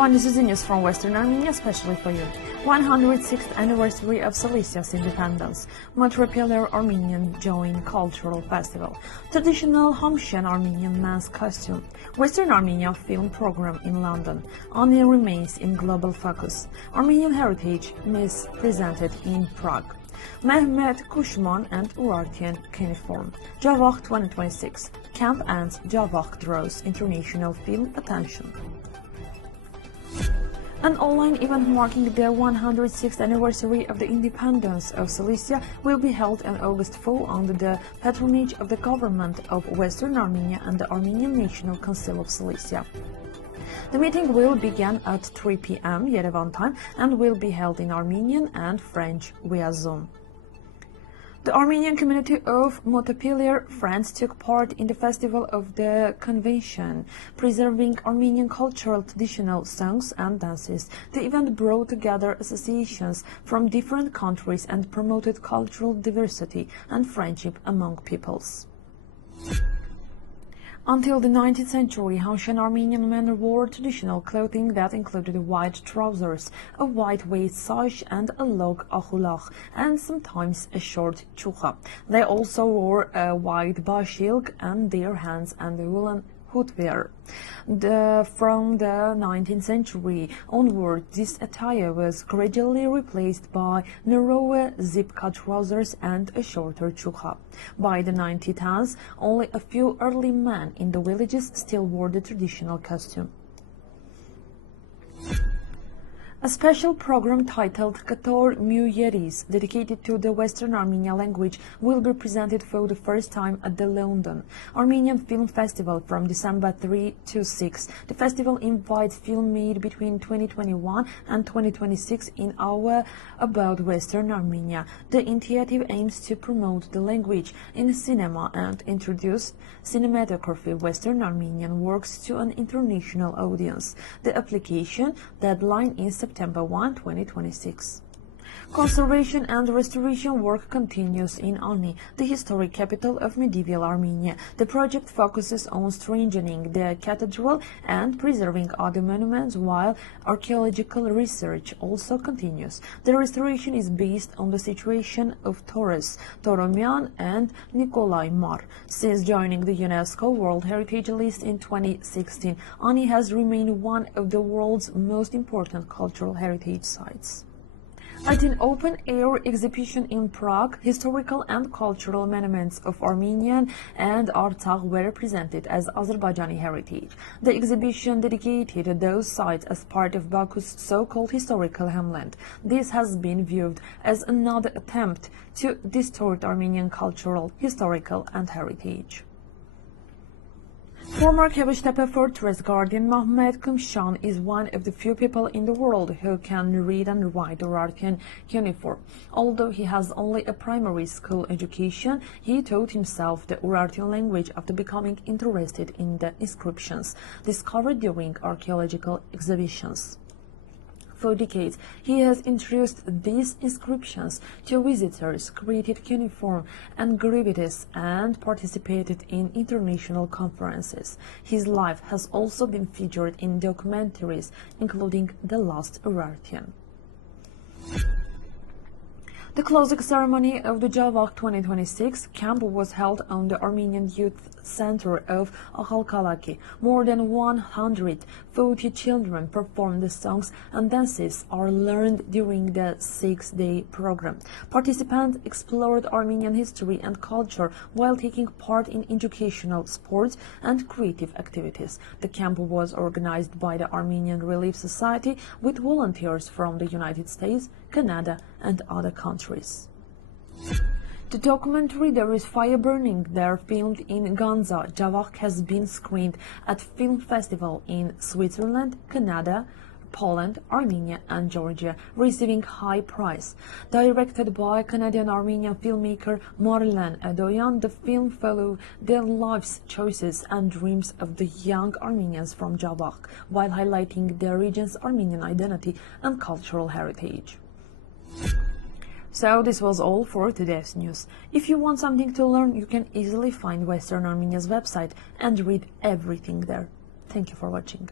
everyone, this is the news from Western Armenia, especially for you. 106th anniversary of Cilicia's independence. Montpellier Armenian join cultural festival. Traditional Hamshen Armenian men's costume. Western Armenia film program in London. Armenia remains in global focus. Armenian heritage is presented in Prague. Mehmet Kushman and Urartian cuneiform. Javakhk 2026. Camp ends. Javakhk draws international film attention. An online event marking the 106th anniversary of the independence of Cilicia will be held on August 4 under the patronage of the government of Western Armenia and the Armenian National Council of Cilicia. The meeting will begin at 3 p.m. Yerevan time and will be held in Armenian and French via Zoom. The Armenian community of Montpellier, France, took part in the Festival of the Convention, preserving Armenian cultural traditional songs and dances. The event brought together associations from different countries and promoted cultural diversity and friendship among peoples. Until the 19th century, Hamshen Armenian men wore traditional clothing that included white trousers, a white waist sash and a long Akhalkalaki, and sometimes a short chukha. They also wore a white bashilk on their hands and a woolen footwear. From the 19th century onward, this attire was gradually replaced by narrower zip-cut trousers and a shorter chukha. By the 1910s, only a few early men in the villages still wore the traditional costume. A special program titled Kator Muyeris, dedicated to the Western Armenia language, will be presented for the first time at the London Armenian Film Festival from December 3 to 6. The festival invites film made between 2021 and 2026 in our about Western Armenia. The initiative aims to promote the language in cinema and introduce cinematography Western Armenian works to an international audience. The application deadline is September 1, 2026. Conservation and restoration work continues in Ani, the historic capital of medieval Armenia. The project focuses on strengthening the cathedral and preserving other monuments, while archaeological research also continues. The restoration is based on the situation of Taurus, Toromian, and Nikolai Mar. Since joining the UNESCO World Heritage List in 2016, Ani has remained one of the world's most important cultural heritage sites. At an open-air exhibition in Prague, historical and cultural monuments of Armenian and Artsakh were presented as Azerbaijani heritage. The exhibition dedicated those sites as part of Baku's so-called historical homeland. This has been viewed as another attempt to distort Armenian cultural, historical and heritage. Former Kebeshtepe fortress guardian Mehmet Kumshan is one of the few people in the world who can read and write Urartian cuneiform. Although he has only a primary school education, he taught himself the Urartian language after becoming interested in the inscriptions discovered during archaeological exhibitions. For decades, he has introduced these inscriptions to visitors, created cuneiform and gravities, and participated in international conferences. His life has also been featured in documentaries, including The Last Urartian. The closing ceremony of the Javakhk 2026 camp was held on the Armenian Youth Center of Akhalkalaki. More than 140 children performed the songs and dances are learned during the 6-day program. Participants explored Armenian history and culture while taking part in educational, sports and creative activities. The camp was organized by the Armenian Relief Society with volunteers from the United States, Canada and other countries. The documentary There is Fire Burning There, filmed in Ganza, Javakhk, has been screened at film festival in Switzerland, Canada, Poland, Armenia and Georgia, receiving high praise. Directed by Canadian-Armenian filmmaker Marlene Adoyan, the film followed the lives, choices and dreams of the young Armenians from Javakhk, while highlighting the region's Armenian identity and cultural heritage. So this was all for today's news. If you want something to learn, you can easily find Western Armenia's website and read everything there. Thank you for watching.